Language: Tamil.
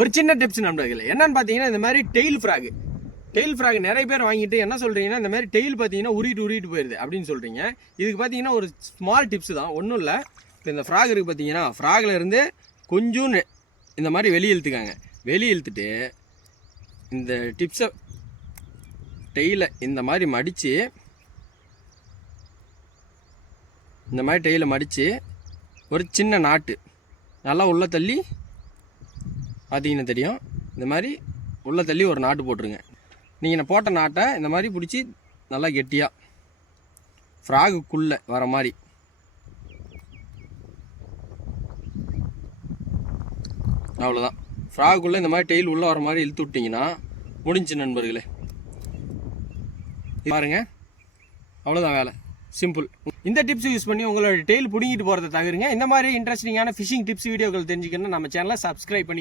ஒரு சின்ன டிப்ஸ் நண்பர்களே, என்னன்னு பார்த்தீங்கன்னா இந்த மாதிரி டெயில் ஃப்ராக் நிறைய பேர் வாங்கிட்டு என்ன சொல்கிறீங்கன்னா, இந்த மாதிரி டெயில் பார்த்தீங்கன்னா உருட்டு போயிடுது அப்படின்னு சொல்கிறீங்க. இதுக்கு பார்த்தீங்கன்னா ஒரு ஸ்மால் டிப்ஸ் தான், ஒன்றும் இல்லை. இப்போ இந்த ஃப்ராக் இருக்குது பார்த்தீங்கன்னா, ஃப்ராகில் இருந்து கொஞ்சம் இந்த மாதிரி வெளியே இழுத்துட்டு இந்த டிப்ஸை டெயிலை இந்த மாதிரி மடித்து ஒரு சின்ன நாட்டு நல்லா உள்ளே தள்ளி பார்த்தீங்கன்னா தெரியும். இந்த மாதிரி உள்ளே தள்ளி ஒரு நாட்டு போட்டுருங்க. நீங்கள் போட்ட நாட்டை இந்த மாதிரி பிடிச்சி நல்லா கெட்டியாக ஃப்ராகுக்குள்ளே வர மாதிரி அவ்வளோதான். ஃப்ராகுக்குள்ளே இந்த மாதிரி டெயில் உள்ளே வர மாதிரி இழுத்து விட்டிங்கன்னா முடிஞ்சு நண்பர்களே. பாருங்கள், அவ்வளோதான் வேலை, சிம்பிள். இந்த டிப்ஸ் யூஸ் பண்ணி உங்களோட டெயில் பிடிங்கிட்டு போகிறத தவிருங்க. இந்த மாதிரி இன்ட்ரெஸ்டிங்கான ஃபிஷிங் டிப்ஸ் வீடியோக்கள் தெரிஞ்சுக்கணும் நம்ம சேனலை சப்ஸ்கிரைப் பண்ணி